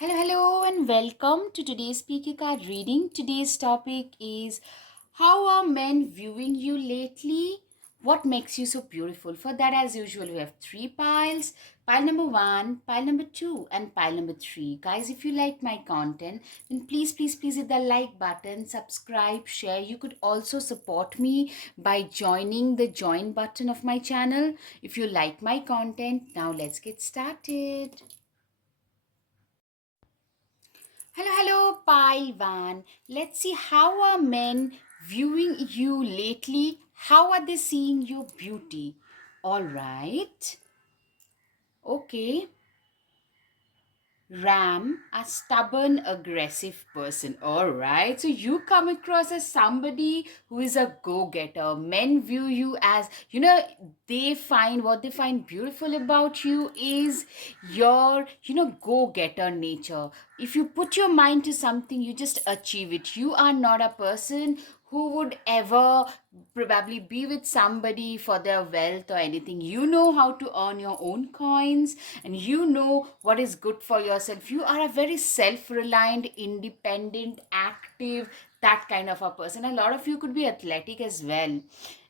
Hello, hello, and welcome to today's speaker card reading. Today's topic is how are men viewing you lately? What makes you so beautiful? For that, as usual, we have three piles: pile number one, pile number two, and pile number three. Guys, if you like my content, then please hit the like button, subscribe, share. You could also support me by joining the join button of my channel if you like my content. Now, let's get started. Hello, hello, Paivan. Let's see how are men viewing you lately? How are they seeing your beauty? All right. Okay. Ram, a stubborn, aggressive person. All right. So you come across as somebody who is a go getter. Men view you as, they find what they find beautiful about you is your, go getter nature. If you put your mind to something, you just achieve it. You are not a person who would ever probably be with somebody for their wealth or anything. You know how to earn your own coins and you know what is good for yourself. You are a very self reliant, independent, active, that kind of a person. A lot of you could be athletic as well.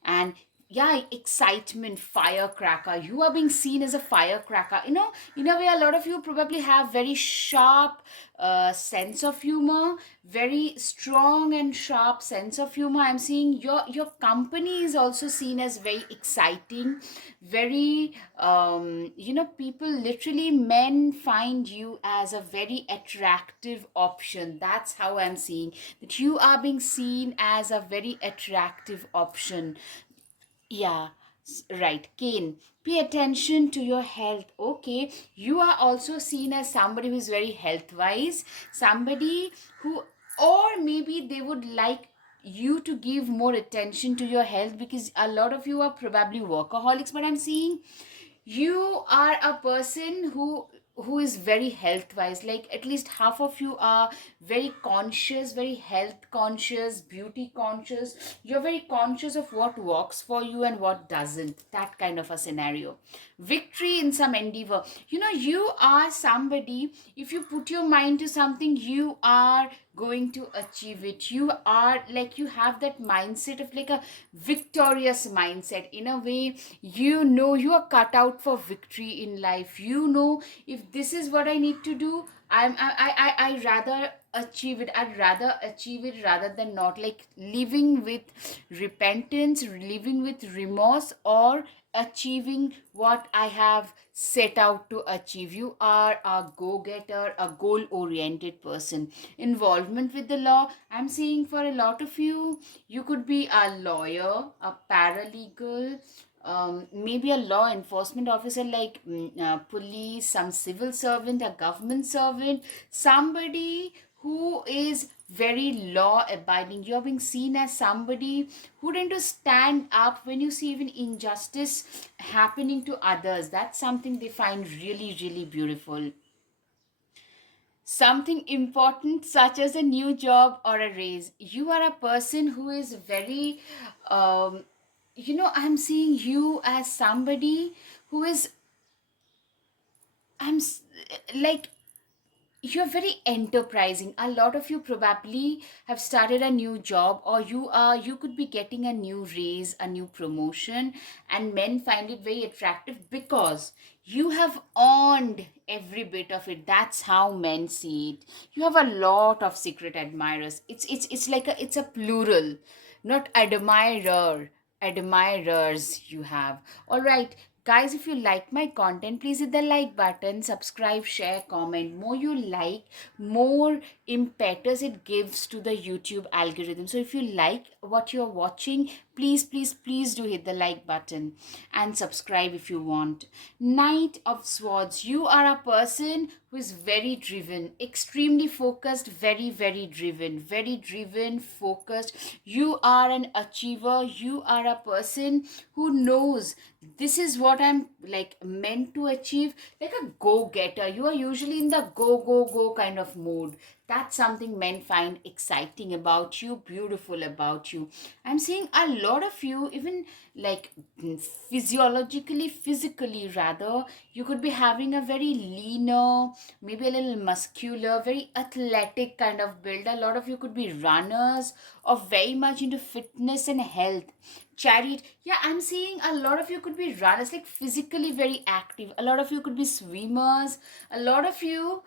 And yeah, excitement, firecracker. You are being seen as a firecracker. In a way, a lot of you probably have very sharp sense of humor, very strong and sharp sense of humor. I'm seeing your company is also seen as very exciting, very people, literally men find you as a very attractive option. That's how I'm seeing that you are being seen as a very attractive option. Yeah, right. Kane, pay attention to your health. Okay, you are also seen as somebody who is very health wise, somebody who, or maybe they would like you to give more attention to your health because a lot of you are probably workaholics, but I'm seeing you are a person who is very health wise, like at least half of you are very conscious, very health conscious, beauty conscious. You're very conscious of what works for you and what doesn't, that kind of a scenario. Victory in some endeavor. You are somebody, if you put your mind to something, you are going to achieve it. You are like, you have that mindset of like a victorious mindset. In a way, you are cut out for victory in life. If this is what I need to do, I rather achieve it. I'd rather achieve it rather than not, like living with repentance, living with remorse, or achieving what I have set out to achieve. You are a go-getter, a goal-oriented person. Involvement with the law, I'm seeing for a lot of you, you could be a lawyer, a paralegal, maybe a law enforcement officer, like police, some civil servant, a government servant, somebody who is very law abiding. You're being seen as somebody who tend to stand up when you see even injustice happening to others. That's something they find really, really beautiful. Something important, such as a new job or a raise. You are a person who is very, I'm seeing you as somebody who is, I'm s- like, you're very enterprising. A lot of you probably have started a new job, or you could be getting a new raise, a new promotion, and men find it very attractive because you have earned every bit of it. That's how men see it. You have a lot of secret admirers. It's like it's a plural, not admirer, admirers you have. All right, guys, if you like my content, please hit the like button, subscribe, share, comment. More you like, more impetus it gives to the YouTube algorithm. So if you like what you're watching, please do hit the like button and subscribe if you want. Knight of Swords, you are a person who is very driven, extremely focused, very driven, focused. You are an achiever. You are a person who knows this is what I'm like meant to achieve, like a go-getter. You are usually in the go kind of mood. That's something men find exciting about you, beautiful about you. I'm seeing a lot of you, even like physiologically, physically rather, you could be having a very leaner, maybe a little muscular, very athletic kind of build. A lot of you could be runners or very much into fitness and health. Chariot, yeah, I'm seeing a lot of you could be runners, like physically very active. A lot of you could be swimmers. A lot of you,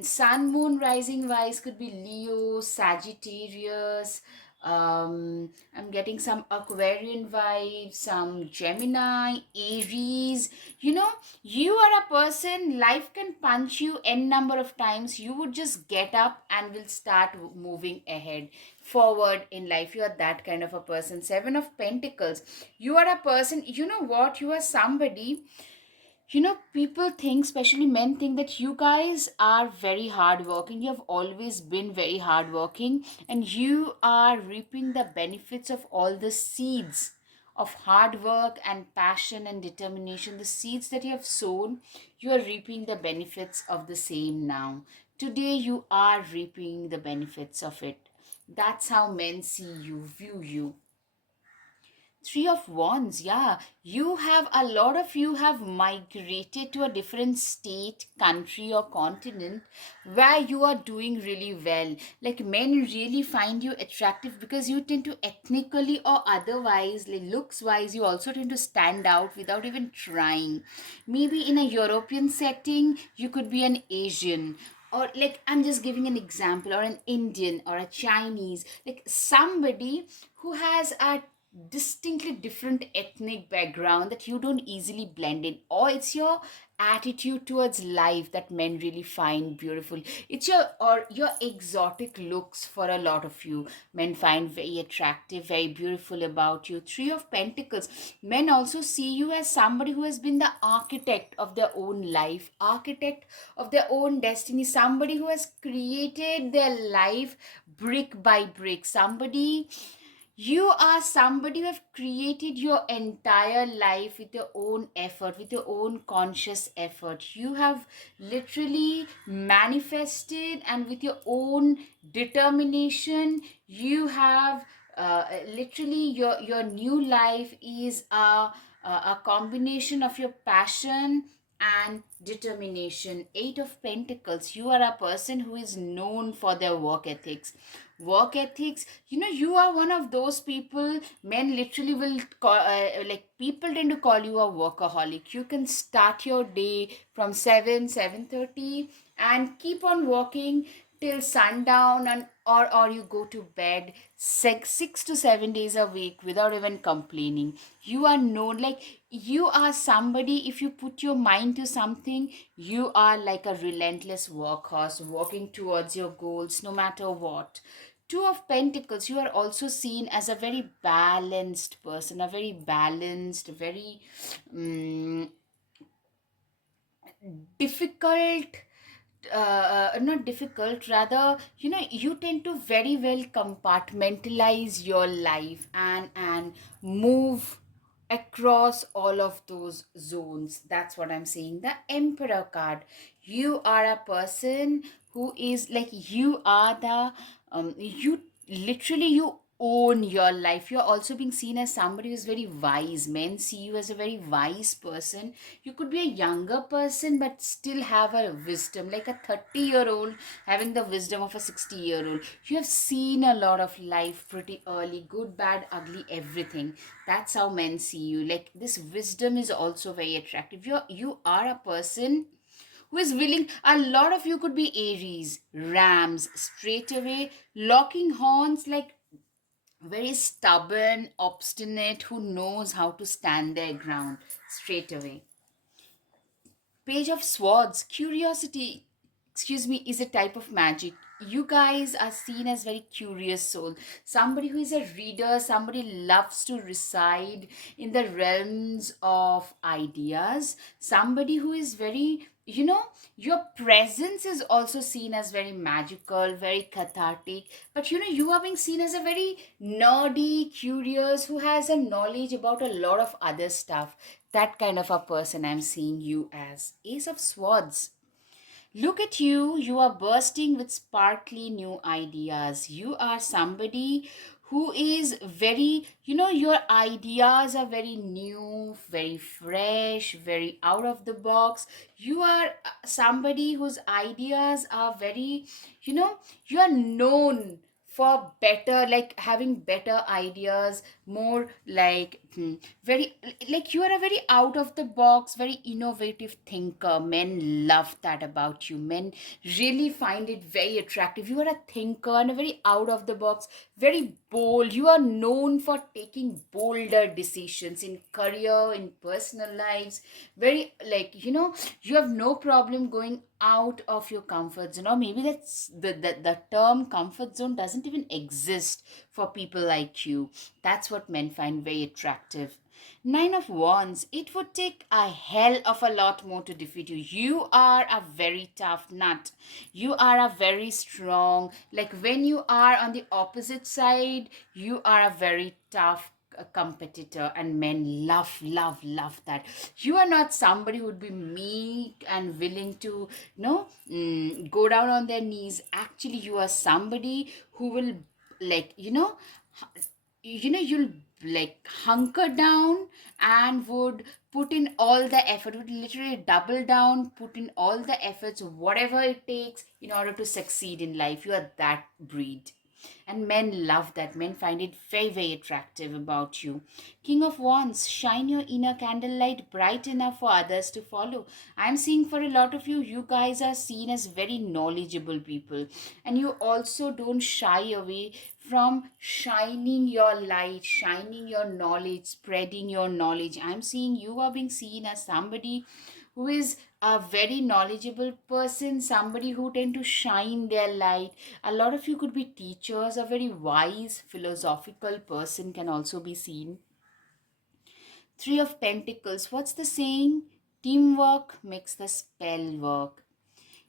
sun, moon, rising wise, could be Leo, Sagittarius. I'm getting some Aquarian vibes, some Gemini, Aries. You know, you are a person, life can punch you n number of times. You would just get up and will start moving ahead, forward in life. You are that kind of a person. Seven of Pentacles. You are a person, you know what? You are somebody, people think, especially men think, that you guys are very hardworking. You have always been very hardworking, and you are reaping the benefits of all the seeds of hard work and passion and determination. The seeds that you have sown, you are reaping the benefits of the same now. Today, you are reaping the benefits of it. That's how men see you, view you. Three of Wands, yeah. You have, a lot of you have migrated to a different state, country, or continent where you are doing really well. Like, men really find you attractive because you tend to ethnically or otherwise, like looks wise, you also tend to stand out without even trying. Maybe in a European setting, you could be an Asian, or like, I'm just giving an example, or an Indian or a Chinese, like somebody who has a distinctly different ethnic background that you don't easily blend in, or it's your attitude towards life that men really find beautiful. It's your exotic looks. For a lot of you, men find very attractive, very beautiful about you. Three of Pentacles, men also see you as somebody who has been the architect of their own life, architect of their own destiny, somebody who has created their life brick by brick. You are somebody who have created your entire life with your own effort, with your own conscious effort. You have literally manifested, and with your own determination, you have literally, your new life is a combination of your passion and determination. Eight of Pentacles, you are a person who is known for their work ethics. You are one of those people, men literally will call, like, people tend to call you a workaholic. You can start your day from 7:30 and keep on working till sundown, and or you go to bed 6 to 7 days a week without even complaining. You are known, like, you are somebody, if you put your mind to something, you are like a relentless workhorse working towards your goals no matter what. Two of Pentacles, you are also seen as a very balanced person, a very balanced, very um, difficult, not difficult, rather, you tend to very well compartmentalize your life and move across all of those zones. That's what I'm saying. The Emperor card, you are a person who is like, you are the you literally, you own your life. You're also being seen as somebody who's very wise. Men see you as a very wise person. You could be a younger person but still have a wisdom, like a 30-year-old having the wisdom of a 60-year-old. You have seen a lot of life pretty early, good, bad, ugly, everything. That's how men see you. Like, this wisdom is also very attractive. You are a person who is willing. A lot of you could be Aries, Rams, straight away, locking horns, like very stubborn, obstinate, who knows how to stand their ground straight away. Page of Swords, curiosity, is a type of magic. You guys are seen as very curious soul. Somebody who is a reader, somebody loves to reside in the realms of ideas. Somebody who is very, your presence is also seen as very magical, very cathartic. But you are being seen as a very nerdy, curious, who has a knowledge about a lot of other stuff. That kind of a person I'm seeing you as. Ace of Swords. Look at you. You are bursting with sparkly new ideas. You are somebody who is very, your ideas are very new, very fresh, very out of the box. You are somebody whose ideas are very, you know you are known for better, like having better ideas, more like very, like you are a very out of the box, very innovative thinker. Men love that about you. Men really find it very attractive. You are a thinker and a very out of the box, very bold. You are known for taking bolder decisions in career, in personal lives. Very, like, you have no problem going out of your comfort zone. Or maybe that's the term comfort zone doesn't even exist for people like you. That's what men find very attractive. Nine of Wands, it would take a hell of a lot more to defeat you. You are a very tough nut. You are a very strong, like when you are on the opposite side, you are a very tough competitor, and men love that. You are not somebody who would be meek and willing to, go down on their knees. Actually, you are somebody who will, like, you'll like hunker down and would put in all the effort, would literally double down, put in all the efforts, whatever it takes in order to succeed in life. You are that breed, and men love that. Men find it very attractive about you. King of Wands, shine your inner candlelight bright enough for others to follow. I'm seeing for a lot of you, you guys are seen as very knowledgeable people, and you also don't shy away from shining your light, shining your knowledge, spreading your knowledge. I'm seeing you are being seen as somebody who is a very knowledgeable person, somebody who tend to shine their light. A lot of you could be teachers. A very wise philosophical person can also be seen. Three of Pentacles, what's the saying? Teamwork makes the spell work.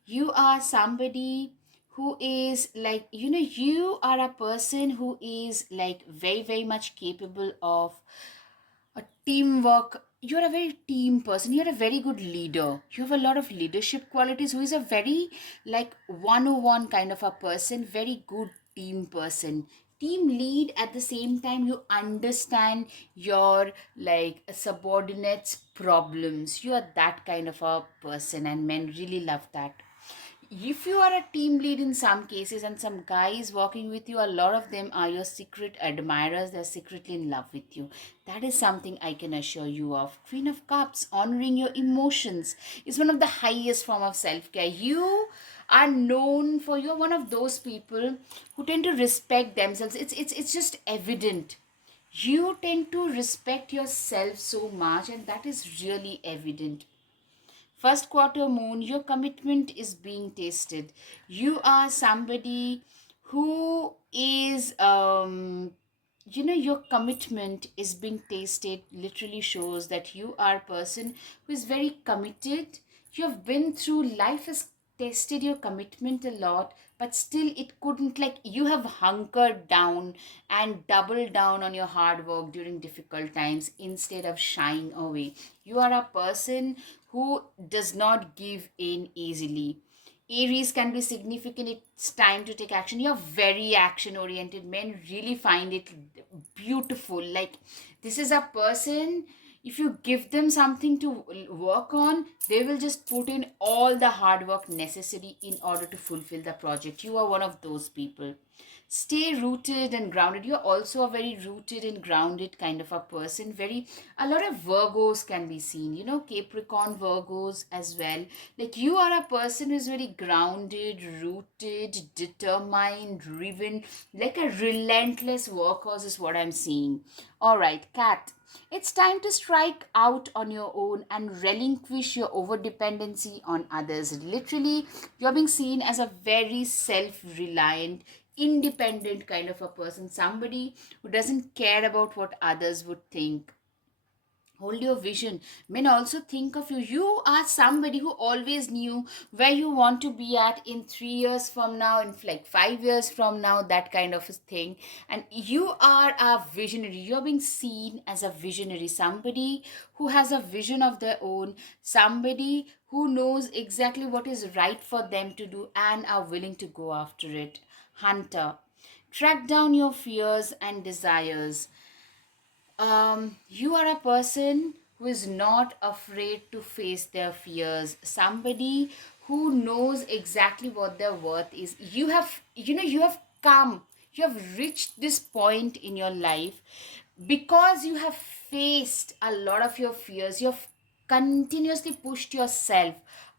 You are somebody who is like, you are a person who is like very much capable of a teamwork. You're a very team person. You're a very good leader. You have a lot of leadership qualities. Who is a very like 101 kind of a person, very good team person, team lead. At the same time, you understand your like subordinates problems. You are that kind of a person, and men really love that. If you are a team lead in some cases and some guys working with you, a lot of them are your secret admirers. They're secretly in love with you. That is something I can assure you of. Queen of Cups, honoring your emotions is one of the highest form of self-care. You are known for, you're one of those people who tend to respect themselves. It's just evident. You tend to respect yourself so much, and that is really evident. First quarter moon, your commitment is being tested. You are somebody who is your commitment is being tasted. Literally shows that you are a person who is very committed. You have been through, life has tested your commitment a lot, but still it couldn't, like, you have hunkered down and doubled down on your hard work during difficult times instead of shying away. You are a person who does not give in easily. Aries can be significant. It's time to take action. You're very action oriented. Men really find it beautiful. Like, this is a person, if you give them something to work on, they will just put in all the hard work necessary in order to fulfill the project. You are one of those people. Stay rooted and grounded. You're also a very rooted and grounded kind of a person. Very, a lot of Virgos can be seen, Capricorn Virgos as well. Like, you are a person who's very grounded, rooted, determined, driven, like a relentless workhorse is what I'm seeing. All right, Cat, it's time to strike out on your own and relinquish your over dependency on others. Literally, you're being seen as a very self reliant, independent kind of a person, somebody who doesn't care about what others would think. Hold your vision. Men also think of you. You are somebody who always knew where you want to be at in 3 years from now, in like 5 years from now, that kind of a thing. And you are a visionary. You're being seen as a visionary, somebody who has a vision of their own, somebody who knows exactly what is right for them to do and are willing to go after it. Hunter. Track down your fears and desires. You are a person who is not afraid to face their fears, somebody who knows exactly what their worth is. You have come, you have reached this point in your life because you have faced a lot of your fears. You have continuously pushed yourself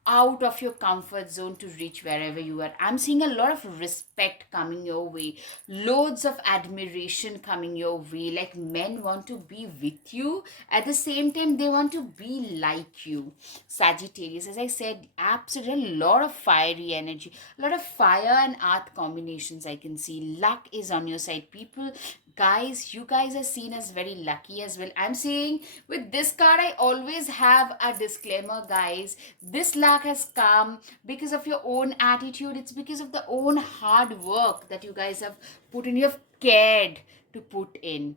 out of your comfort zone to reach wherever you are. I'm seeing a lot of respect coming your way, loads of admiration coming your way. Like, men want to be with you, at the same time they want to be like you. Sagittarius, as I said, absolutely a lot of fiery energy, a lot of fire and earth combinations. I can see luck is on your side. People, guys, you guys are seen as very lucky as well. I'm saying with this card, I always have a disclaimer, guys. This luck has come because of your own attitude. It's because of the own hard work that you guys have put in. You have cared to put in.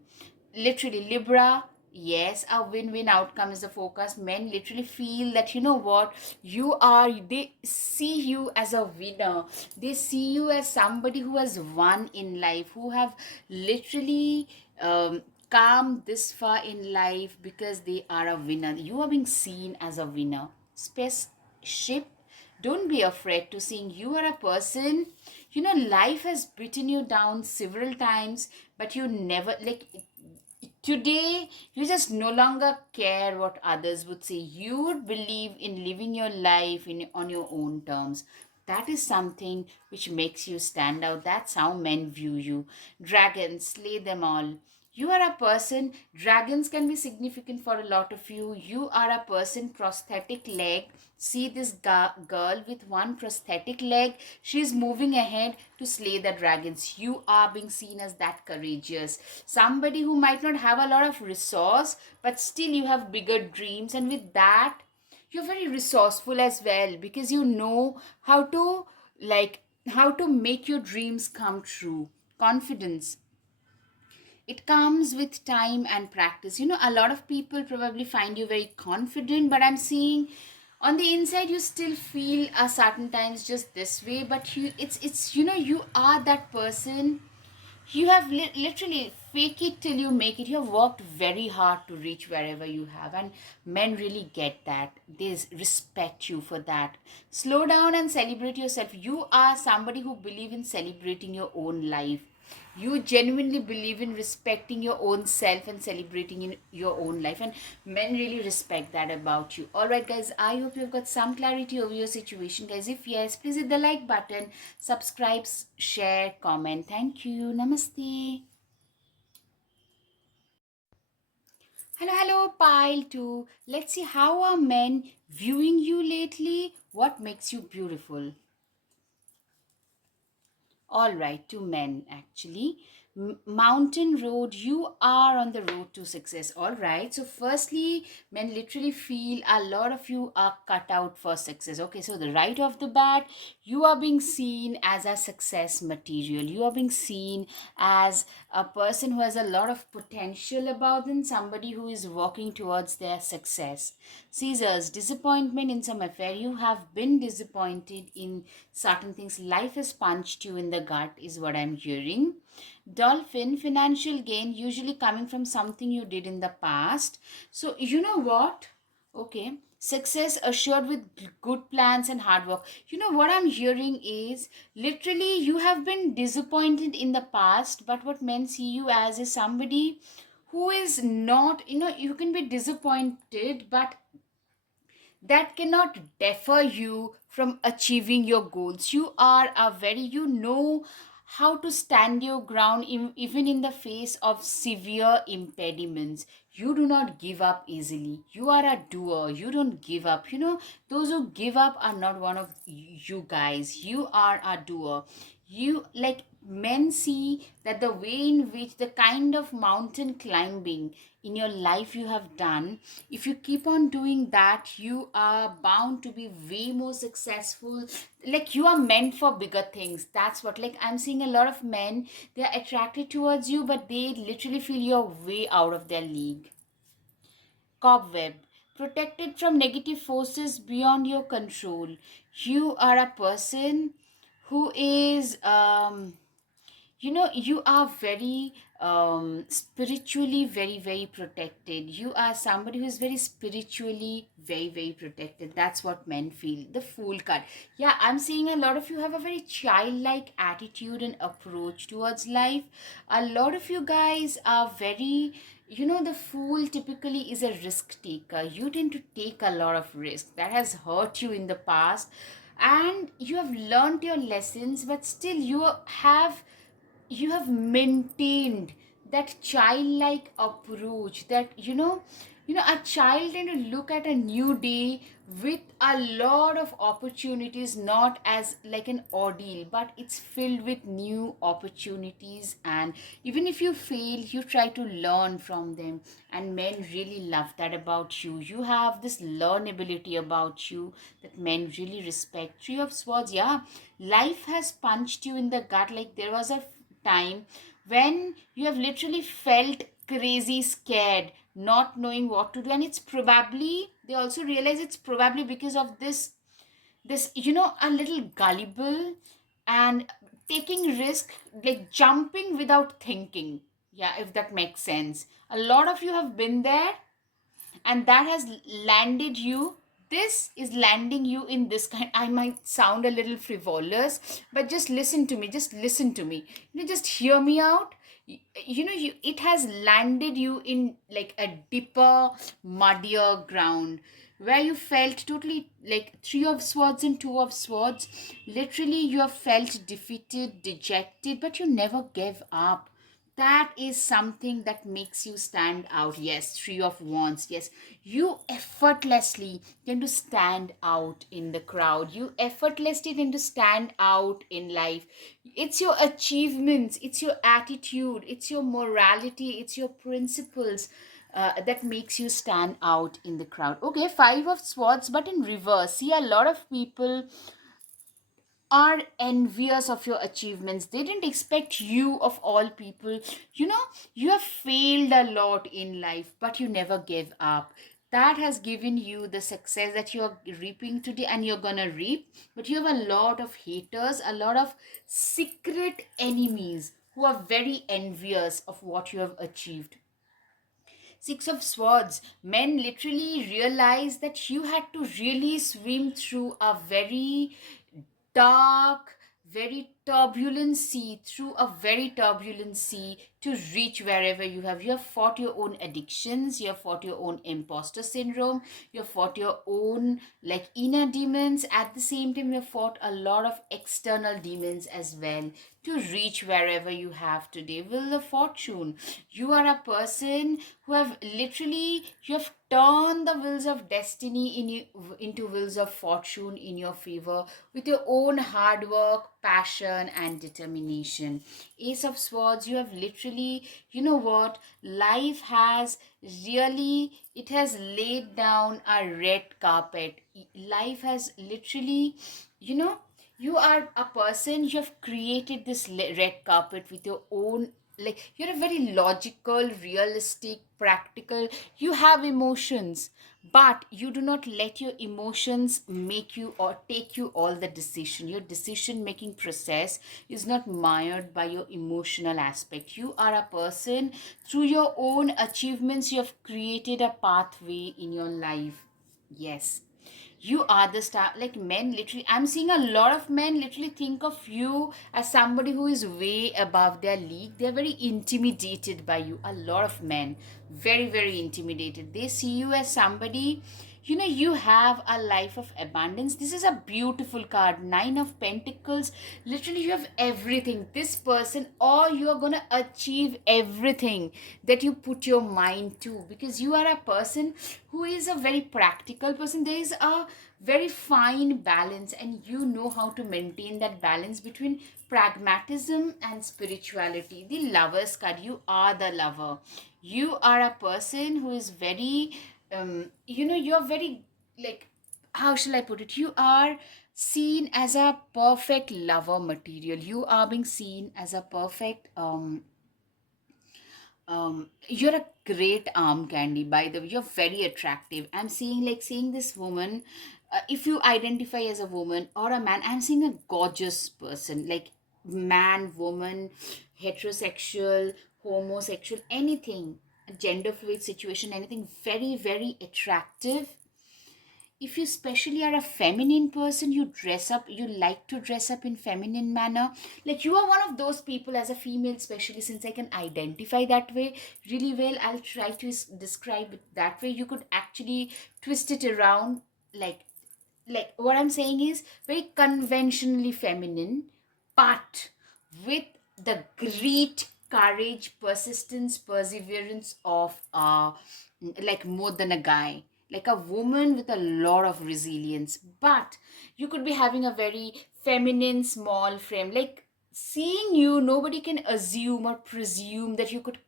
Literally, Libra, yes, a win-win outcome is the focus. Men literally feel that, you know what, they see you as a winner. They see you as somebody who has won in life, who have literally come this far in life because they are a winner. You are being seen as a winner. Spaceship, don't be afraid to sing. You are a person, life has beaten you down several times, but you never, like, today you just no longer care what others would say. You would believe in living your life on your own terms. That is something which makes you stand out. That's how men view you. Dragons, slay them all. You are a person, dragons can be significant for a lot of you. You are a person, prosthetic leg. See this girl with one prosthetic leg. She's moving ahead to slay the dragons. You are being seen as that courageous. Somebody who might not have a lot of resource, but still you have bigger dreams. And with that, you're very resourceful as well, because you know how to make your dreams come true. Confidence, it comes with time and practice. A lot of people probably find you very confident, but I'm seeing on the inside you still feel a certain times just this way. But you are that person. You have literally fake it till you make it. You have worked very hard to reach wherever you have, and men really get that. They respect you for that. Slow down and celebrate yourself. You are somebody who believe in celebrating your own life. You genuinely believe in respecting your own self and celebrating in your own life, and men really respect that about you. All right, guys, I hope you've got some clarity over your situation. Guys, if yes, please hit the like button, subscribe, share, comment. Thank you. Namaste. Hello, pile 2. Let's see, how are men viewing you lately? What makes you beautiful? All right, to men actually. Mountain road, you are on the road to success. All right. So, firstly, men literally feel a lot of you are cut out for success. Okay. So, the right off the bat, you are being seen as a success material. You are being seen as a person who has a lot of potential about them, somebody who is walking towards their success. Caesars, disappointment in some affair. You have been disappointed in certain things. Life has punched you in the gut, is what I'm hearing. Dolphin, financial gain, usually coming from something you did in the past. So, you know what? Okay. Success assured with good plans and hard work. What I'm hearing is literally you have been disappointed in the past, but what men see you as is somebody who is not, you can be disappointed, but that cannot defer you from achieving your goals. You are a very, how to stand your ground even in the face of severe impediments. You do not give up easily. You are a doer. You don't give up. Those who give up are not one of you guys. You are a doer. You, like, men see that the way in which the kind of mountain climbing in your life you have done, if you keep on doing that, you are bound to be way more successful. Like, you are meant for bigger things. That's what, like, I'm seeing a lot of men, they're attracted towards you, but they literally feel you're way out of their league. Cobweb, protected from negative forces beyond your control. You are a person who is you are very spiritually very very protected. You are somebody who is very spiritually very very protected. That's what men feel. The Fool card. Yeah, I'm seeing a lot of you have a very childlike attitude and approach towards life. A lot of you guys are very, the Fool typically is a risk taker. You tend to take a lot of risk that has hurt you in the past, and you have learned your lessons, but still you have maintained that childlike approach, that a child tend to look at a new day with a lot of opportunities, not as like an ordeal, but it's filled with new opportunities. And even if you fail, you try to learn from them. And men really love that about you. You have this learnability about you that men really respect. Three of Swords, yeah, life has punched you in the gut. Like, there was a time when you have literally felt crazy scared, not knowing what to do. And it's probably, they also realize it's probably because of this a little gullible and taking risk, like jumping without thinking. Yeah, if that makes sense. A lot of you have been there, and that has landed you. This is landing you in this kind. I might sound a little frivolous, but just listen to me, just listen to me, just hear me out. It has landed you in like a deeper, muddier ground, where you felt totally like Three of Swords and Two of Swords. Literally, you have felt defeated, dejected, but you never gave up. That is something that makes you stand out. Yes, Three of Wands. Yes, you effortlessly tend to stand out in the crowd. You effortlessly tend to stand out in life. It's your achievements, it's your attitude, it's your morality, it's your principles that makes you stand out in the crowd. Okay, Five of Swords, but in reverse. See, a lot of people are envious of your achievements. They didn't expect you, of all people. You have failed a lot in life, but you never gave up. That has given you the success that you're reaping today, and you're gonna reap. But you have a lot of haters, a lot of secret enemies who are very envious of what you have achieved. Six of Swords, men literally realize that you had to really swim through a very dark, very turbulent sea, through a very turbulent sea to reach wherever you have. You have fought your own addictions, you have fought your own imposter syndrome, you have fought your own like inner demons. At the same time, you have fought a lot of external demons as well to reach wherever you have today. Wheel of Fortune, you are a person who have literally, you have turned the wheels of destiny into wheels of fortune in your favor with your own hard work, passion, and determination. Ace of Swords, you have literally, you know what, life has really, it has laid down a red carpet. Life has literally, you know you are a person, you have created this red carpet with your own, like, you're a very logical, realistic, practical. You have emotions, but you do not let your emotions make you or take you all the decision. Your decision making process is not mired by your emotional aspect. You are a person, through your own achievements, you have created a pathway in your life. Yes, you are the star. Like, men literally, I'm seeing a lot of men literally think of you as somebody who is way above their league. They're very intimidated by you. A lot of men, very very intimidated. They see you as somebody, you have a life of abundance. This is a beautiful card, Nine of Pentacles. Literally, you have everything. This person, or you are gonna achieve everything that you put your mind to, because you are a person who is a very practical person. There is a very fine balance, and you know how to maintain that balance between pragmatism and spirituality. The Lovers card, you are the lover. You are a person who is very, you're very, like, how shall I put it, you are seen as a perfect lover material. You are being seen as a perfect, you're a great arm candy, by the way. You're very attractive. I'm seeing, like, seeing this woman, if you identify as a woman or a man, I'm seeing a gorgeous person. Like, man, woman, heterosexual, homosexual, anything, a gender fluid situation, anything very, very attractive. If you especially are a feminine person, you dress up, you like to dress up in feminine manner, like you are one of those people as a female, especially since I can identify that way really well, I'll try to describe it that way. You could actually twist it around, like what I'm saying is very conventionally feminine, but with the great courage, persistence, perseverance of like more than a guy, like a woman with a lot of resilience. But you could be having a very feminine small frame, like seeing you, nobody can assume or presume that you could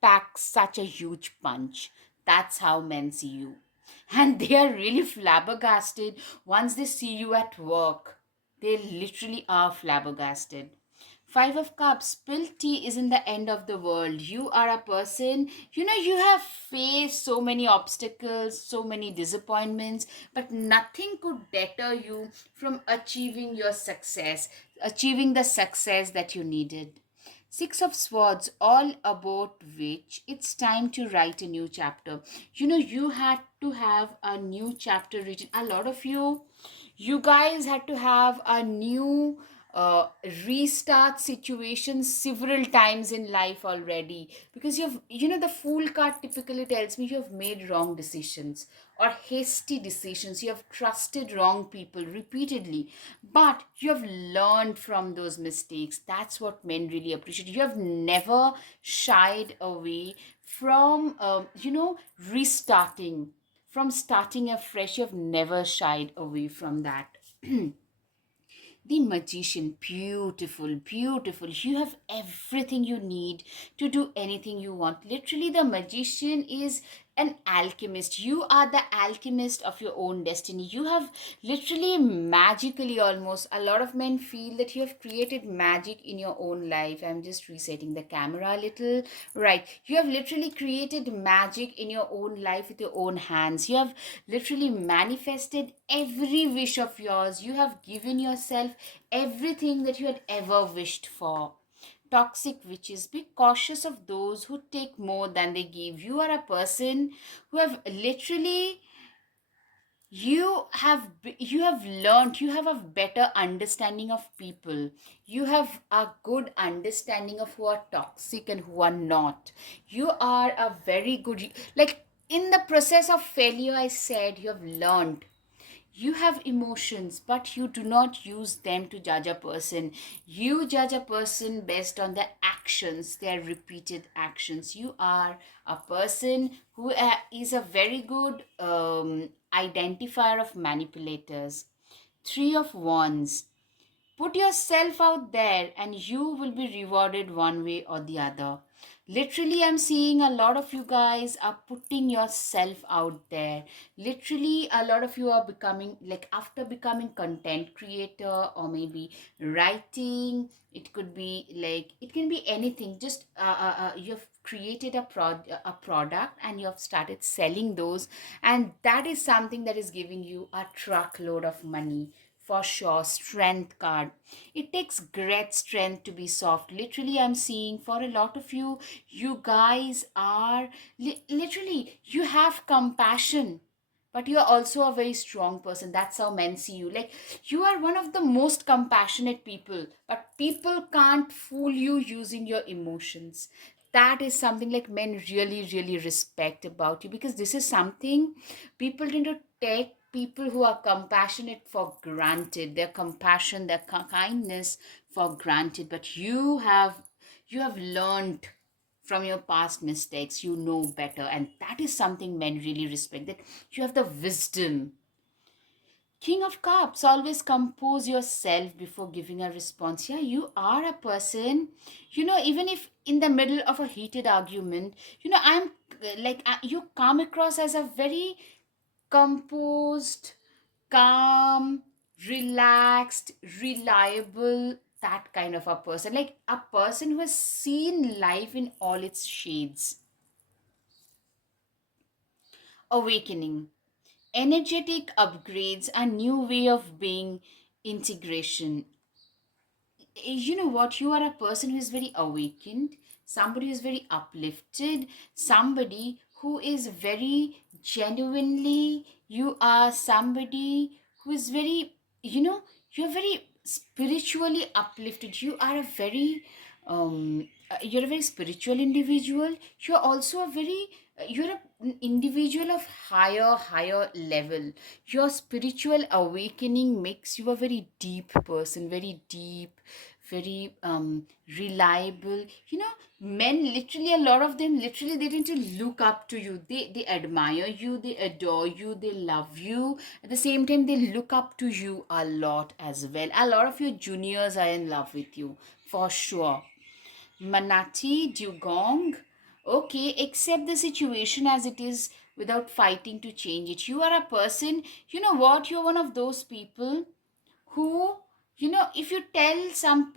pack such a huge punch. That's how men see you, and they are really flabbergasted once they see you at work. They literally are flabbergasted. Five of Cups, spilled tea isn't the end of the world. You are a person, you have faced so many obstacles, so many disappointments, but nothing could deter you from achieving your success, achieving the success that you needed. Six of Swords, all about which it's time to write a new chapter. You had to have a new chapter written. A lot of you guys had to have a new uh, restart situation several times in life already, because the Fool card typically tells me you have made wrong decisions or hasty decisions. You have trusted wrong people repeatedly, but you have learned from those mistakes. That's what men really appreciate. You have never shied away from restarting, from starting afresh. You have never shied away from that. The Magician, beautiful, beautiful. You have everything you need to do anything you want. Literally, the Magician is an alchemist. You are the alchemist of your own destiny. You have literally magically, almost, a lot of men feel that you have created magic in your own life. I'm just resetting the camera a little. Right. You have literally created magic in your own life with your own hands. You have literally manifested every wish of yours. You have given yourself everything that you had ever wished for. Toxic witches, be cautious of those who take more than they give. You are a person who have literally, you have learned, you have a better understanding of people. You have a good understanding of who are toxic and who are not. You are a very good, like, in the process of failure, I said, you have learned. You have emotions, but you do not use them to judge a person. You judge a person based on their actions, their repeated actions. You are a person who is a very good identifier of manipulators. Three of Wands, put yourself out there and you will be rewarded one way or the other. Literally, I'm seeing a lot of you guys are putting yourself out there. Literally, a lot of you are becoming, like, after becoming content creator or maybe writing, it could be like, it can be anything. Just you've created a product and you have started selling those, and that is something that is giving you a truckload of money. For sure. Strength card, it takes great strength to be soft. Literally, I'm seeing for a lot of you, you guys are literally, you have compassion, but you are also a very strong person. That's how men see you. Like, you are one of the most compassionate people, but people can't fool you using your emotions. That is something like men really, really respect about you, because this is something people tend to take people who are compassionate for granted, their compassion, their kindness for granted. But you have learned from your past mistakes. You know better, and that is something men really respect, that you have the wisdom. King of Cups, always compose yourself before giving a response. Yeah, you are a person, even if in the middle of a heated argument, I'm like, you come across as a very composed, calm, relaxed, reliable, that kind of a person. Like a person who has seen life in all its shades. Awakening, energetic upgrades, a new way of being, integration. you know what, you are a person who is very awakened, somebody who is very uplifted, somebody who is very genuinely, you are somebody who is very, you're very spiritually uplifted. You are a very you're a very spiritual individual. You're also a very an individual of higher level. Your spiritual awakening makes you a very deep person, very deep, very reliable. Men literally, a lot of them literally, they tend to look up to you. They admire you, they adore you, they love you. At the same time, they look up to you a lot as well. A lot of your juniors are in love with you, for sure. Manati Dugong. Okay, accept the situation as it is without fighting to change it. You are a person, you know what? You're one of those people who, if you tell some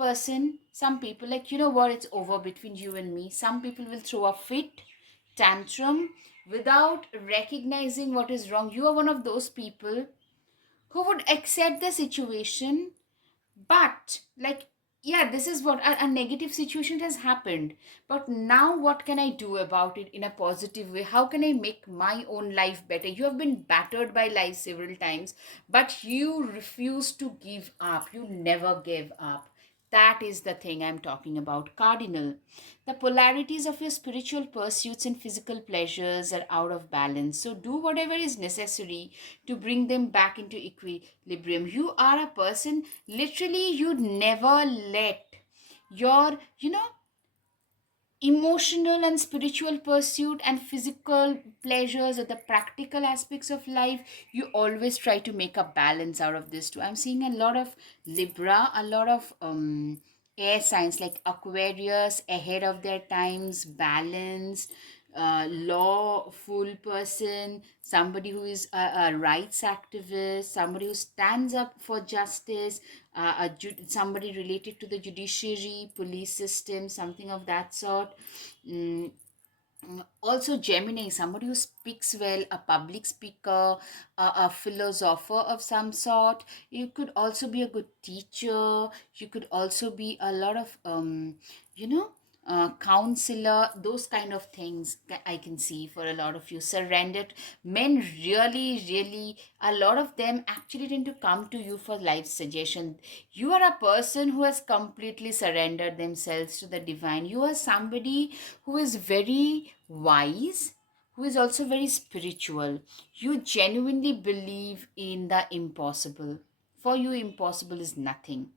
people, like, you know what, it's over between you and me, some people will throw a fit, tantrum, without recognizing what is wrong. You are one of those people who would accept the situation, but like, yeah, this is what a negative situation has happened, but now what can I do about it in a positive way? How can I make my own life better? You have been battered by life several times, but you refuse to give up. You never give up. That is the thing I'm talking about. Cardinal. The polarities of your spiritual pursuits and physical pleasures are out of balance. So do whatever is necessary to bring them back into equilibrium. You are a person, literally, you'd never let your, emotional and spiritual pursuit and physical pleasures or the practical aspects of life, you always try to make a balance out of this too. I'm seeing a lot of Libra, a lot of air signs like Aquarius, ahead of their times, balance, lawful person, somebody who is a rights activist, somebody who stands up for justice, somebody related to the judiciary, police system, something of that sort. Mm, Also Gemini, somebody who speaks well, a public speaker, a philosopher of some sort. You could also be a good teacher. You could also be a lot of you know counselor. Those kind of things I can see for a lot of you. Surrendered men, really, a lot of them actually tend to come to you for life suggestion. You are a person who has completely surrendered themselves to the divine. You are somebody who is very wise, who is also very spiritual. You genuinely believe in the impossible. For you, impossible is nothing.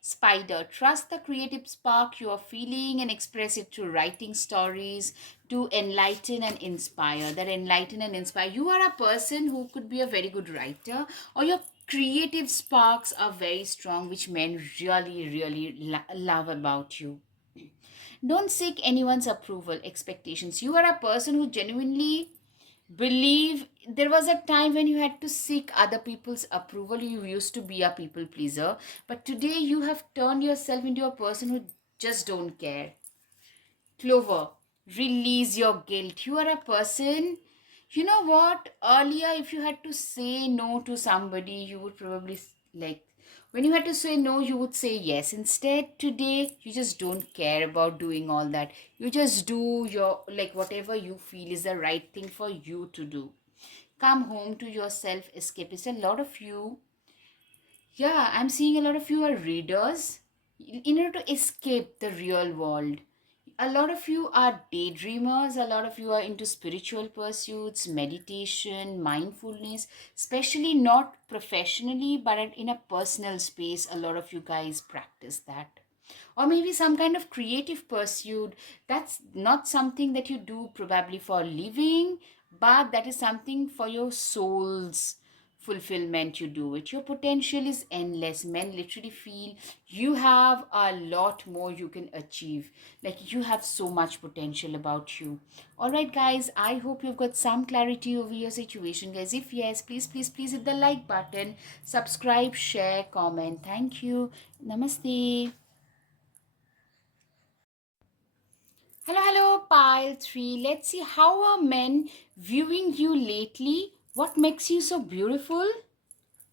Spider, trust the creative spark you are feeling and express it through writing stories to enlighten and inspire. That enlighten and inspire. You are a person who could be a very good writer, or your creative sparks are very strong, which men really love about you. Don't seek anyone's approval, expectations. You are a person who genuinely believe. There was a time when you had to seek other people's approval. You used to be a people pleaser, but today you have turned yourself into a person who just don't care. Clover, release your guilt. You are a person, you know what? Earlier, if you had to say no to somebody, you would probably like, when you had to say no, you would say yes. Instead, today, you just don't care about doing all that. You just do your, like, whatever you feel is the right thing for you to do. Come home to yourself, escape. It's a lot of you. Yeah, I'm seeing a lot of you are readers in order to escape the real world. A lot of you are daydreamers, a lot of you are into spiritual pursuits, meditation, mindfulness, especially not professionally, but in a personal space. A lot of you guys practice that. Or maybe some kind of creative pursuit. That's not something that you do probably for a living, but that is something for your soul's fulfillment. You do it. Your potential is endless. Men literally feel you have a lot more you can achieve. Like, you have so much potential about you. All right, guys, I hope you've got some clarity over your situation, guys. If yes, please hit the like button, subscribe, share, comment. Thank you. Namaste. Hello, pile 3. Let's see, how are men viewing you lately? What makes you so beautiful?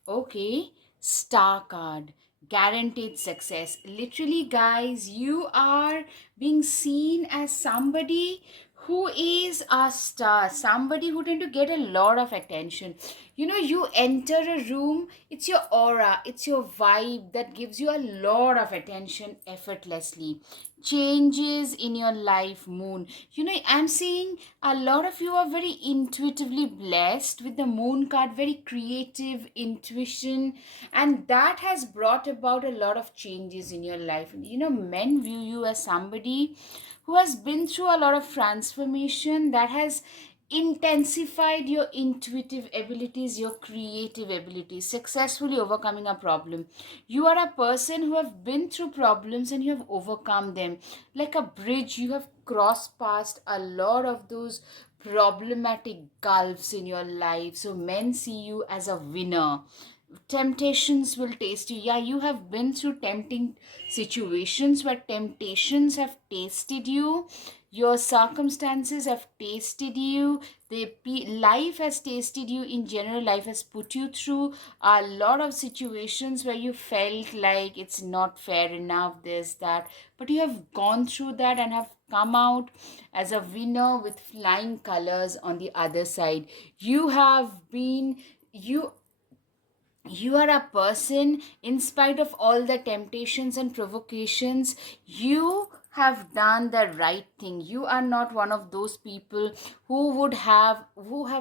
Okay, star card. guaranteed success. Literally, guys, you are being seen as somebody who is a star, somebody who tend to get a lot of attention. You enter a room, it's your aura, it's your vibe that gives you a lot of attention effortlessly. Changes in your life moon. I'm seeing a lot of you are very intuitively blessed with the moon card, very creative intuition, and that has brought about a lot of changes in your life. Men view you as somebody who has been through a lot of transformation that has intensified your intuitive abilities, your creative abilities, successfully overcoming a problem. You are a person who have been through problems and you have overcome them. Like a bridge, you have crossed past a lot of those problematic gulfs in your life. So men see you as a winner. Temptations will taste you. Yeah, you have been through tempting situations where temptations have tasted you, your circumstances have tasted you, life has tasted you. In general, life has put you through a lot of situations where you felt like it's not fair enough, this, that, but you have gone through that and have come out as a winner with flying colors on the other side. You are a person, in spite of all the temptations and provocations, you have done the right thing. You are not one of those people who have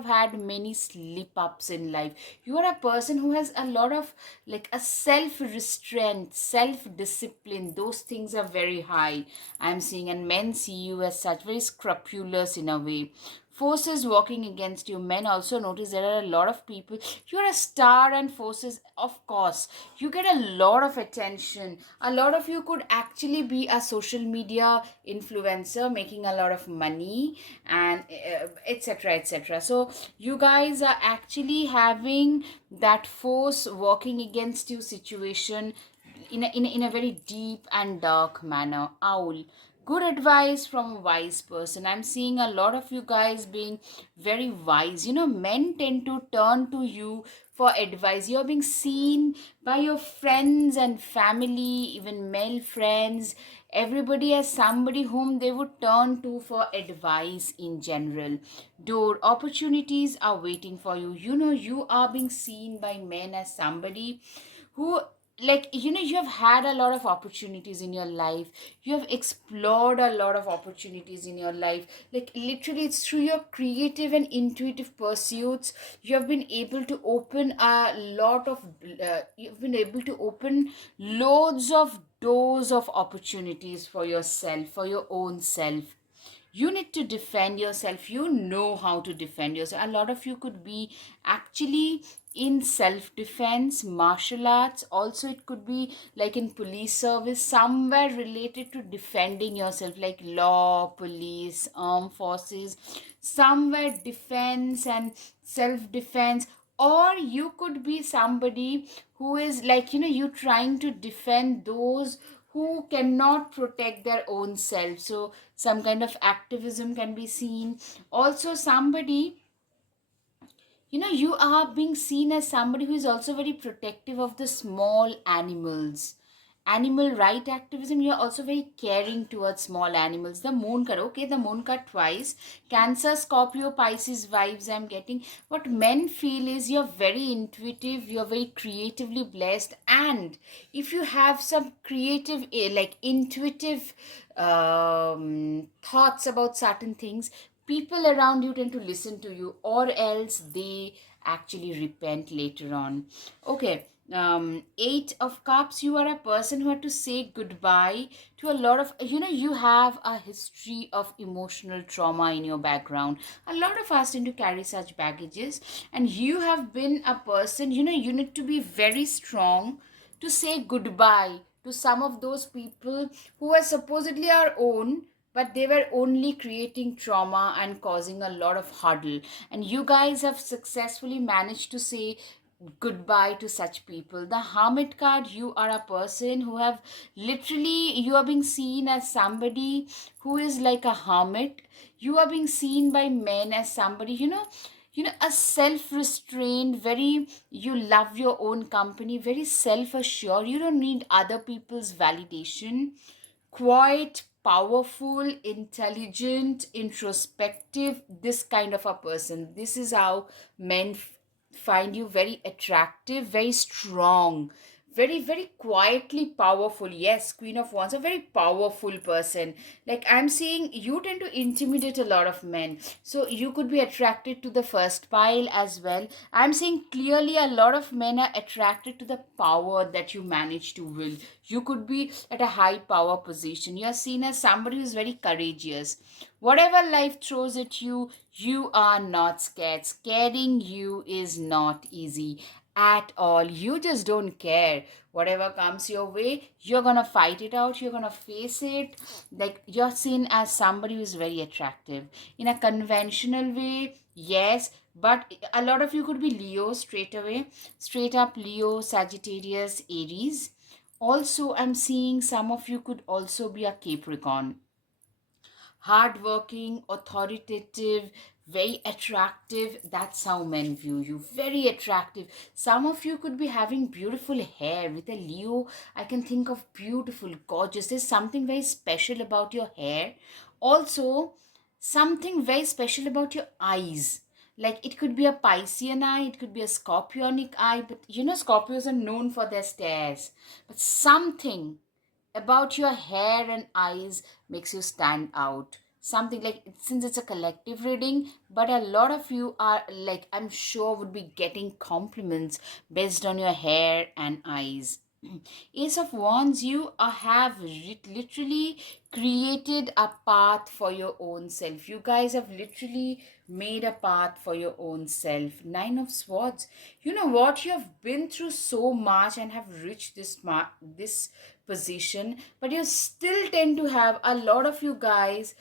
had many slip ups in life. You are a person who has a lot of, like, a self restraint, self discipline. Those things are very high, I'm seeing, and men see you as such, very scrupulous in a way. Forces working against you. Men also notice there are a lot of people. You're a star, and forces, of course, you get a lot of attention. A lot of you could actually be a social media influencer making a lot of money, and etc etc. So you guys are actually having that force working against you situation in a very deep and dark manner. Owl. Good advice from a wise person. I'm seeing a lot of you guys being very wise. Men tend to turn to you for advice. You're being seen by your friends and family, even male friends, everybody, as somebody whom they would turn to for advice in general. Door. Opportunities are waiting for you. You are being seen by men as somebody who, like, you have had a lot of opportunities in your life. You have explored a lot of opportunities in your life. Like, literally, it's through your creative and intuitive pursuits you have been able to open a lot of you've been able to open loads of doors of opportunities for yourself, for your own self. You need to defend yourself. You know how to defend yourself. A lot of you could be actually in self defense, martial arts. Also, it could be like in police service, somewhere related to defending yourself, like law, police, armed forces, somewhere defense and self defense. Or you could be somebody who is, like, you trying to defend those who cannot protect their own self. So some kind of activism can be seen. Also, somebody, you are being seen as somebody who is also very protective of the small animals. Animal right activism. You're also very caring towards small animals. The moon card, okay, the moon card twice. Cancer, Scorpio, Pisces vibes I'm getting. What men feel is you're very intuitive, you're very creatively blessed, and if you have some creative, like, intuitive thoughts about certain things, people around you tend to listen to you, or else they actually repent later on. Okay. Eight of Cups. You are a person who had to say goodbye to a lot of, you have a history of emotional trauma in your background. A lot of us tend to carry such baggages, and you have been a person, you need to be very strong to say goodbye to some of those people who are supposedly our own, but they were only creating trauma and causing a lot of huddle. And you guys have successfully managed to say goodbye to such people. The Hermit card. You are a person who have, literally, you are being seen as somebody who is like a hermit. You are being seen by men as somebody, a self restrained, very, you love your own company, very self assured, you don't need other people's validation, quite powerful, intelligent, introspective, this kind of a person. This is how men find you very attractive, very strong, very, very quietly powerful. Yes, Queen of Wands, a very powerful person. Like, I'm seeing you tend to intimidate a lot of men. So you could be attracted to the first pile as well. I'm seeing clearly a lot of men are attracted to the power that you manage to wield. You could be at a high power position. You are seen as somebody who's very courageous. Whatever life throws at you, you are not scared. Scaring you is not easy at all. You just don't care. Whatever comes your way, you're gonna fight it out, you're gonna face it. Like, you're seen as somebody who's very attractive. In a conventional way, yes, but a lot of you could be Leo straight away, straight up Leo, Sagittarius, Aries. Also, I'm seeing some of you could also be a Capricorn, hardworking, authoritative, very attractive. That's how men view you. Very attractive. Some of you could be having beautiful hair. With a Leo, I can think of beautiful, gorgeous. There's something very special about your hair. Also, something very special about your eyes. Like, it could be a Piscean eye, it could be a Scorpionic eye, but Scorpios are known for their stares. But something about your hair and eyes makes you stand out. Something like, since it's a collective reading, but a lot of you are, like, I'm sure would be getting compliments based on your hair and eyes. Ace of Wands, you have literally created a path for your own self. You guys have literally made a path for your own self. Nine of Swords, you know what? You have been through so much and have reached this position, but you still tend to have, a lot of you guys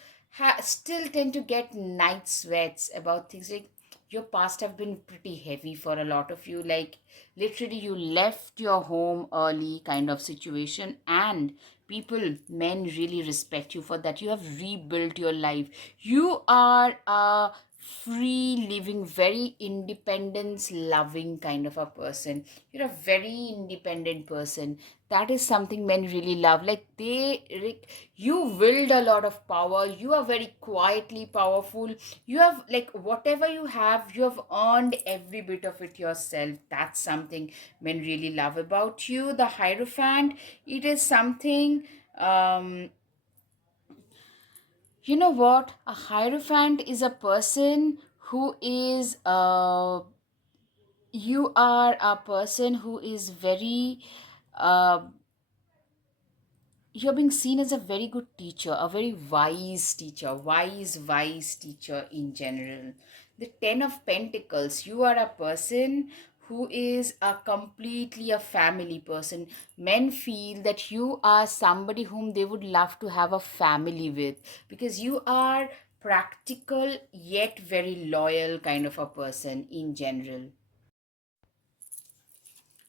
still tend to get night sweats about things. Like, your past have been pretty heavy for a lot of you. Like, literally, you left your home early kind of situation, and people, men really respect you for that. You have rebuilt your life. You are a free living, very independence loving kind of a person. You're a very independent person. That is something men really love. Like, you wield a lot of power. You are very quietly powerful. You have, like, whatever you have, you have earned every bit of it yourself. That's something men really love about you. The Hierophant, it is something, um you know what, a Hierophant is a person who is, you are a person who is very, uh, you're being seen as a very good teacher, a very wise teacher, wise teacher in general. The Ten of Pentacles, you are a person who is a completely a family person. Men feel that you are somebody whom they would love to have a family with, because you are practical yet very loyal kind of a person in general.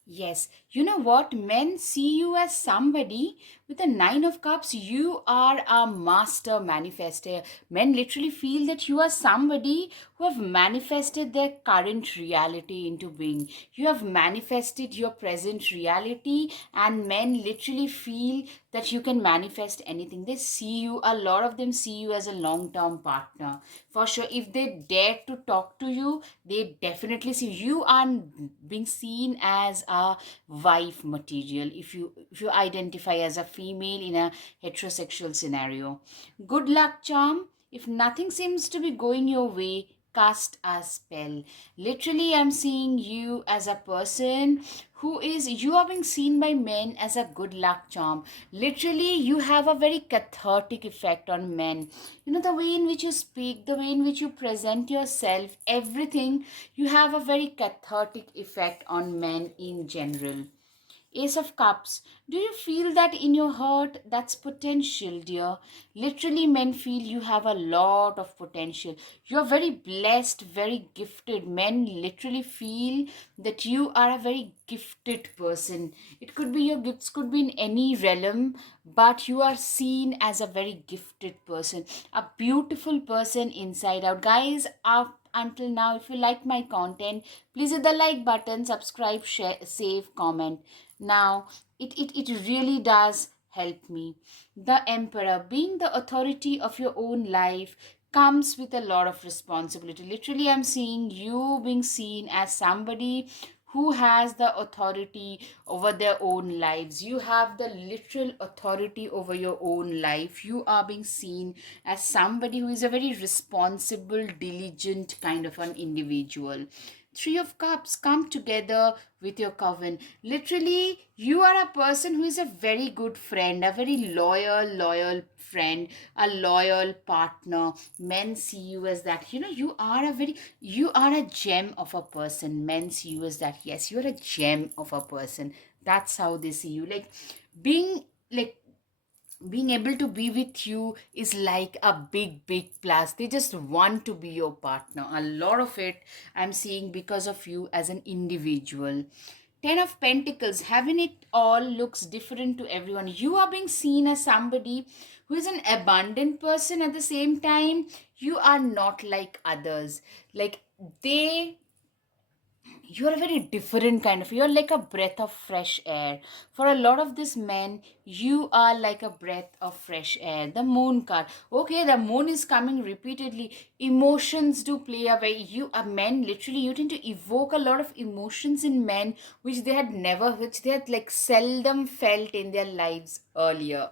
Yes, you know what? Men see you as somebody with a Nine of Cups. You are a master manifester. Men literally feel that you are somebody who have manifested their current reality into being. You have manifested your present reality, and men literally feel that you can manifest anything. They see you, a lot of them see you as a long term partner. For sure, if they dare to talk to you, they definitely see you are being seen as a wife material. If you identify as a female in a heterosexual scenario, good luck charm. If nothing seems to be going your way, cast a spell. Literally, I'm seeing you as a person who is, you are being seen by men as a good luck charm. Literally, you have a very cathartic effect on men. The way in which you speak, the way in which you present yourself, everything, you have a very cathartic effect on men in general. Ace of Cups. Do you feel that in your heart? That's potential, dear. Literally, men feel you have a lot of potential. You're very blessed, very gifted. Men literally feel that you are a very gifted person. It could be, your gifts could be in any realm, but you are seen as a very gifted person, a beautiful person inside out. Guys, until now. If you like my content, please hit the like button, subscribe, share, save, comment. Now, it really does help me. The emperor, being the authority of your own life, comes with a lot of responsibility. Literally, I'm seeing you being seen as somebody who has the authority over their own lives. You have the literal authority over your own life. You are being seen as somebody who is a very responsible, diligent kind of an individual. Three of Cups, come together with your coven. Literally, you are a person who is a very good friend, a very loyal friend, a loyal partner. Men see you as that. You are a gem of a person. Men see you as that. Yes, you're a gem of a person. That's how they see you. Being like being able to be with you is like a big plus. They just want to be your partner. A lot of it I'm seeing because of you as an individual. Ten of Pentacles, having it all looks different to everyone. You are being seen as somebody who is an abundant person. At the same time, you are not like others. Like, they you're a very different kind of, you're like a breath of fresh air. For a lot of these men, you are like a breath of fresh air. The moon card, okay, the moon is coming repeatedly. Emotions do play a way. You are men, literally you tend to evoke a lot of emotions in men which they had like seldom felt in their lives earlier.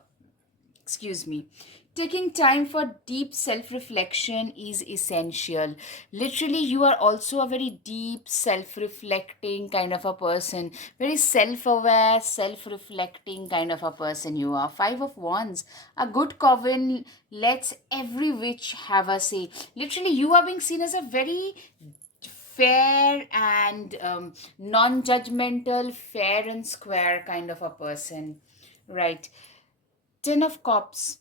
Excuse me. Taking time for deep self reflection is essential. Literally, you are also a very deep self reflecting kind of a person, very self aware, self reflecting kind of a person. You are. Five of Wands, a good coven lets every witch have a say. Literally, you are being seen as a very fair and non judgmental, fair and square kind of a person. Right. Ten of cups,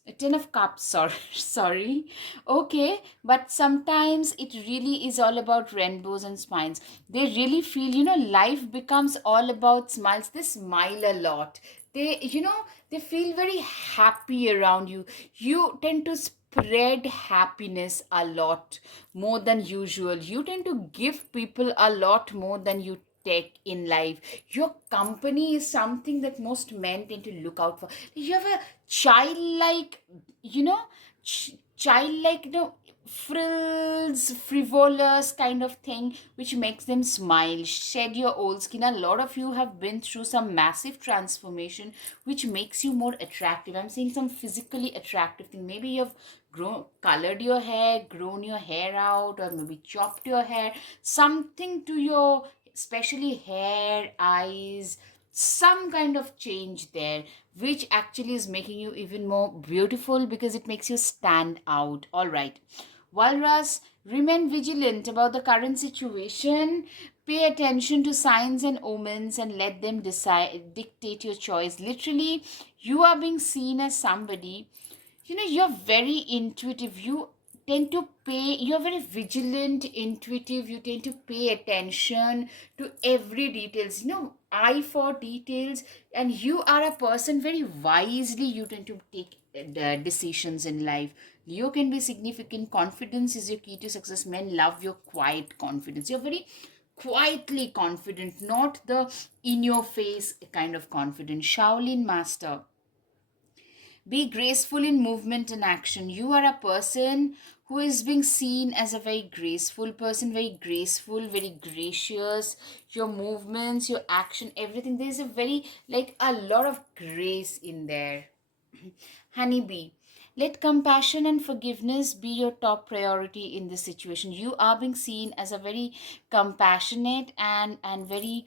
sorry. Sorry. Okay, but sometimes it really is all about rainbows and smiles. They really feel, life becomes all about smiles. They smile a lot. They feel very happy around you. You tend to spread happiness a lot more than usual. You tend to give people a lot more than you take in life. Your company is something that most men tend to look out for. You have a childlike, you know childlike, frills, frivolous kind of thing, which makes them smile. Shed your old skin. A lot of you have been through some massive transformation which makes you more attractive. I'm seeing some physically attractive thing. Maybe you've colored your hair, grown your hair out, or maybe chopped your hair. Something to your, especially hair, eyes, some kind of change there, which actually is making you even more beautiful because it makes you stand out. All right. Walrus, remain vigilant about the current situation. Pay attention to signs and omens and let them dictate your choice. Literally, you are being seen as somebody, you're very intuitive. You're very vigilant, intuitive. You tend to pay attention to every details, eye for details. And you are a person very wisely, you tend to take the decisions in life. Leo can be significant. Confidence is your key to success. Men love your quiet confidence. You're very quietly confident, not the in your face kind of confidence. Shaolin Master, be graceful in movement and action. You are a person who is being seen as a very graceful person, very graceful, very gracious. Your movements, your action, everything. There's a very, like, a lot of grace in there. Honeybee, let compassion and forgiveness be your top priority in this situation. You are being seen as a very compassionate and very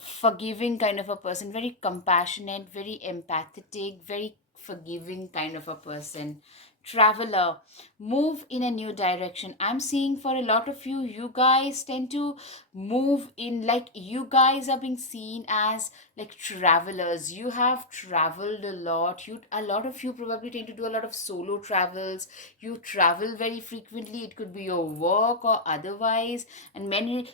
forgiving kind of a person, very compassionate, very empathetic, very forgiving kind of a person. Traveler, move in a new direction. I'm seeing for a lot of you, you guys tend to move in, like, you guys are being seen as like travelers. You have traveled a lot. A lot of you probably tend to do a lot of solo travels. You travel very frequently. It could be your work or otherwise. And men,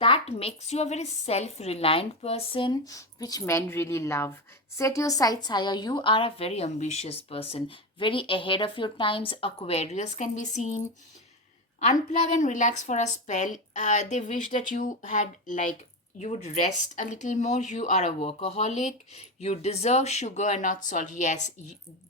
that makes you a very self-reliant person, which men really love. Set your sights higher. You are a very ambitious person, very ahead of your times. Aquarius can be seen. Unplug and relax for a spell. They wish that you had, like, you would rest a little more. You are a workaholic. You deserve sugar and not salt. Yes,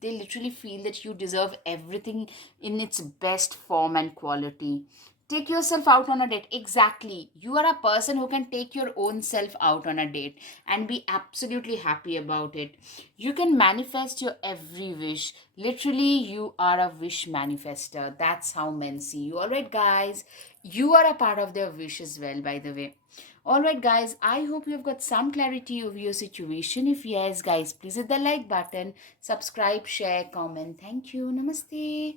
they literally feel that you deserve everything in its best form and quality. Take yourself out on a date. Exactly. You are a person who can take your own self out on a date and be absolutely happy about it. You can manifest your every wish. Literally, you are a wish manifester. That's how men see you. All right, guys. You are a part of their wish as well, by the way. All right, guys. I hope you've got some clarity of your situation. If yes, guys, please hit the like button, subscribe, share, comment. Thank you. Namaste.